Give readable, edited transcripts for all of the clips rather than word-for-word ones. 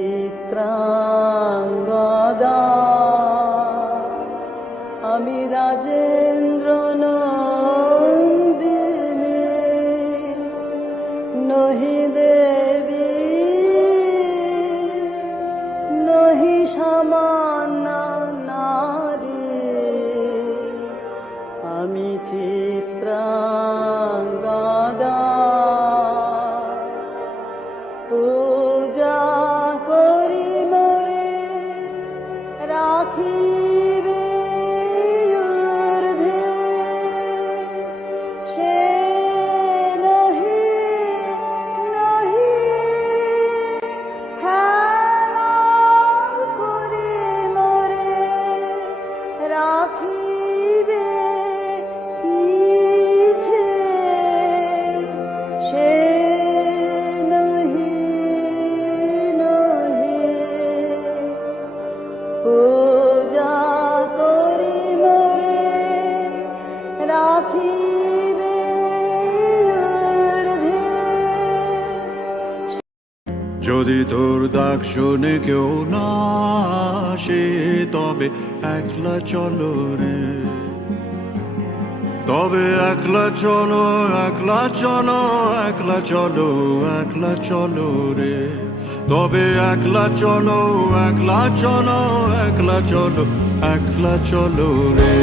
চিত্রাঙ্গদা, আমি রাজেন্দ্র নন্দিনী, নহি দেবী নহি সামান্য নারী, আমি চিত্রাঙ্গদা। পূজা করি মোরে রাখিবে ঊর্ধ্বে, সে নহি নহি হেলা করি মোরে রাখিবে ইছে, সে পূজা করি মোরে রাখিবে ঊর্ধ্বে। যদি তোর ডাক শুনে কেউ না আসে, তবে একলা চলো রে, তবে একলা চলো, একলা চলো, একলা চলো, একলা চলো রে, তবে একলা চলো, একলা চলো, একলা চলো, একলা চলো রে।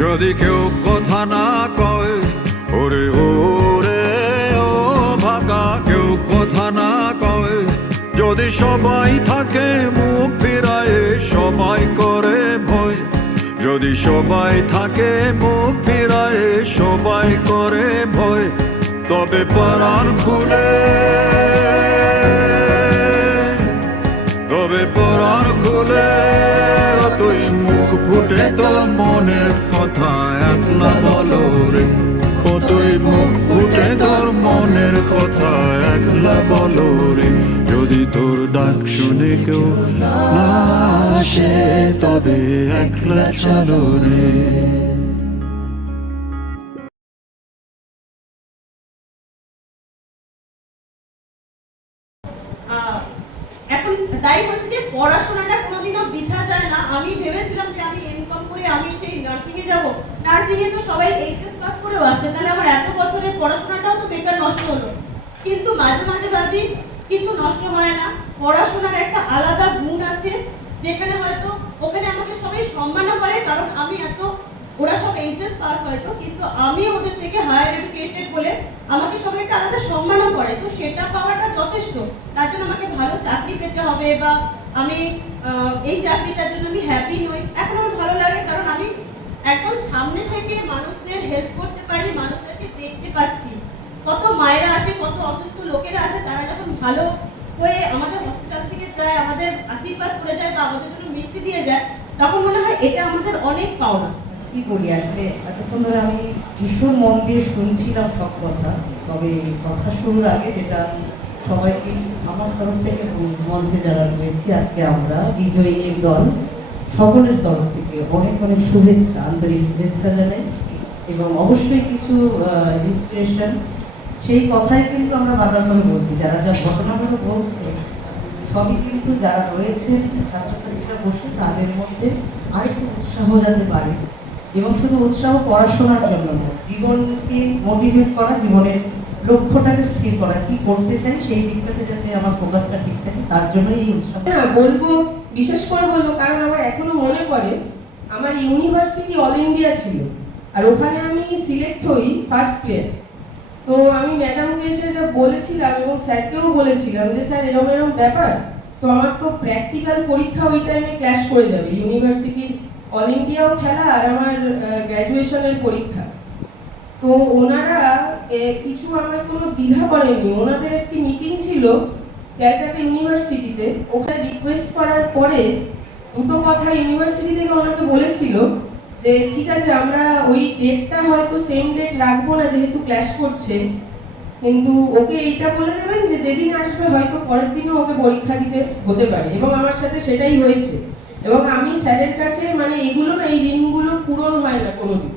যদি কেউ কথা না কয়, ওরে ওরে ও ভাগা, কেউ কথা না কয়, যদি সবাই থাকে মুখ ফিরায়, সবাই করে ভয়, যদি সবাই থাকে মুখ ফিরায়, সবাই করে ভয়, তবে পরাণ খুলে, তবে পরাণ খুলে তুই মুখ ফুটে তোর মনের কথা একলা বলো রে, ও তুই মুখ ফুটে তোর মনের কথা একলা বলো রে। যদি তোর ডাক শুনে কেউ না আসে, তবে একলা চলো রে। এখন তাই বলছি যে পড়াশোনাটা কোনোদিনও বৃথা যায় না। আমি ভেবেছিলাম যে আমি এমকম করে আমি সেই নার্সিং এ যাব, নার্সিং এ তো সবাই এইচএস পাস করেও আসছে, তাহলে আমার এত বছরের পড়াশোনাটাও তো বেকার নষ্ট হলো। কিন্তু মাঝে মাঝে ভাবি কিছু নষ্ট হয় না, পড়াশোনার একটা আলাদা গুণ আছে, যেখানে হয়তো ওখানে আমাকে সবাই সম্মানও করে, কারণ আমি এত, ওরা সব এইচএস পাস হয়তো, কিন্তু আমি ওদের থেকে হায়ার এডুকেটেড বলে আমাকে সবাই একটা আলাদা সম্মানও করে। তো সেটা পাওয়াটা যথেষ্ট, তার জন্য আমাকে ভালো চাকরি পেতে হবে, বা আমি এই চাকরিটার জন্য আমি হ্যাপি নই। এখন আমার ভালো লাগে কারণ আমি একদম সামনে থেকে মানুষদের হেল্প করতে পারি, মানুষদেরকে দেখতে পাচ্ছি। কত মায়েরা আসে, কত অসুস্থ লোকেরা আসে, তারা যখন ভালো হয়ে আমাদের হসপিটাল থেকে যায়, আমাদের আশীর্বাদ করে যায় বা আমাদের জন্য মিষ্টি দিয়ে যায়, তখন মনে হয় এটা আমাদের অনেক পাওনা। কি করি আসলে, এতক্ষণ ধরে আমি ভীষণ মন দিয়ে শুনছিলাম সব কথা। তবে কথা শুরুর আগে যেটা আমি সবাইকে আমার তরফ থেকে মঞ্চে যারা রয়েছি আজকে আমরা বিজয়ীর দল, সকলের তরফ থেকে অনেক অনেক শুভেচ্ছা, আন্তরিক শুভেচ্ছা জানাই। এবং অবশ্যই কিছু ইন্সপিরেশন, সেই কথাই কিন্তু আমরা বারবার করে বলছি, যারা যা ঘটনাগুলো বলছে সবই কিন্তু যারা রয়েছে ছাত্রছাত্রীরা বসে তাদের মধ্যে আরেকটু উৎসাহ যাতে পারে, এবং শুধু উৎসাহ পড়াশোনার জন্য নয়, জীবনকে মোটিভেট করা, জীবনের লক্ষ্যটাকে স্থির করা, কি করতে চাই সেই দিকটাতে যাতে আমার ফোকাসটা ঠিক থাকে, তার জন্যই এই উৎসাহ। বলবো, বিশেষ করে বলবো কারণ আমার এখনো মনে পড়ে আমার ইউনিভার্সিটি অল ইন্ডিয়া ছিল, আর ওখানে আমি সিলেক্ট হই ফার্স্ট প্লেয়ার। তো আমি ম্যাডামকে এসে এটা বলেছিলাম এবং স্যারকেও বলেছিলাম যে স্যার এরকম এরকম ব্যাপার, তো আমার তো প্র্যাকটিক্যাল পরীক্ষা ওই টাইমে ক্ল্যাশ করে যাবে, ইউনিভার্সিটির অল ইন্ডিয়াও খেলা আর আমার গ্র্যাজুয়েশনের পরীক্ষা। তো ওনারা কিছু আমার কোনো দ্বিধা করেনি, ওনাদের একটি মিটিং ছিল, ক্যালকাটা ইউনিভার্সিটিতে। ওখানে রিকোয়েস্ট করার পরে দুটো কথা ইউনিভার্সিটি থেকে ওনাকে বলেছিল যে ঠিক আছে আমরা ওই ডেটটা হয়তো সেম ডেট রাখবো না যেহেতু ক্ল্যাশ করছে, কিন্তু ওকে এইটা বলে দেবেন যে যেদিন আসবে হয়তো পরের দিনও ওকে পরীক্ষা দিতে হতে পারে। এবং আমার সাথে সেটাই হয়েছে। এবং আমি স্যারের কাছে মানে এগুলো না, এই ঋণগুলো পূরণ হয় না কোনোদিন।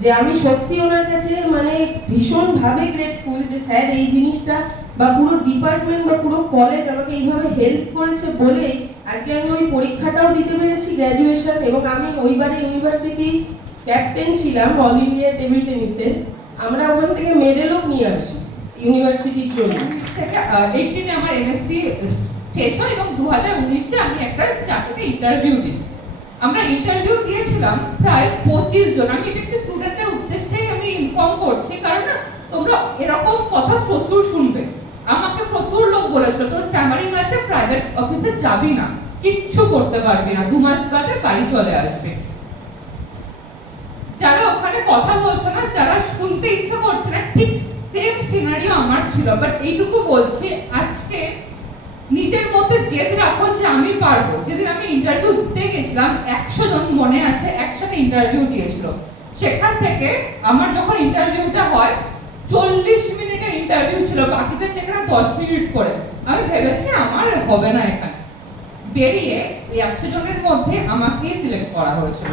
যে আমি সত্যি ওনার কাছে মানে ভীষণভাবে গ্রেটফুল যে স্যার এই জিনিসটা বা পুরো ডিপার্টমেন্ট বা পুরো কলেজ আমাকে এইভাবে হেল্প করেছে বলেই আজকে আমি ওই পরীক্ষাটাও দিতে পেরেছি গ্র্যাজুয়েশন। এবং আমি ওইবারে ইউনিভার্সিটি ক্যাপ্টেন ছিলাম অল ইন্ডিয়া টেবিল টেনিসের। আমরা ওখান থেকে মেডেলও নিয়ে আসি ইউনিভার্সিটির জন্য। থেকে 18 আমার এমএসসি শেষ হয় এবং 2019-এ আমি একটা চাকরিতে ইন্টারভিউ দিই। আমরা ইন্টারভিউ দিয়েছিলাম প্রায় 25 জন। আমি এটা একটু স্টুডেন্টদের উদ্দেশ্যেই আমি ইনফর্ম করছি, কারণ না তোমরা এরকম কথা প্রচুর শুনবে। আমাকে প্রচুর লোক বলেছিল তোর স্ট্যামারিং আছে, প্রাইভেট অফিসে যাবি না, কিচ্ছু করতে পারবি না, 2 মাস বাদে বাড়ি চলে আসবে। যারা ওখানে কথা বলছো না, যারা শুনতে ইচ্ছা করছে না, ঠিক সেম সিনারিও আমার ছিল। বাট এইটুকু বলছি, আজকে নিজের মধ্যে জেদ রাখো যে আমি পারবো। যেদিন আমি ইন্টারভিউ দিতে গেছিলাম 100 জন মনে আছে একসাথে ইন্টারভিউ দিয়েছিল। সেখান থেকে আমার যখন ইন্টারভিউটা হয় 40 মিনিটের ইন্টারভিউ ছিল, বাকিদের যেখানে 10 মিনিট করে। আমি ভেবেছি আমার হবে না এখানে। বেরিয়ে এই 100 জনের মধ্যে আমাকেই সিলেক্ট করা হয়েছিল।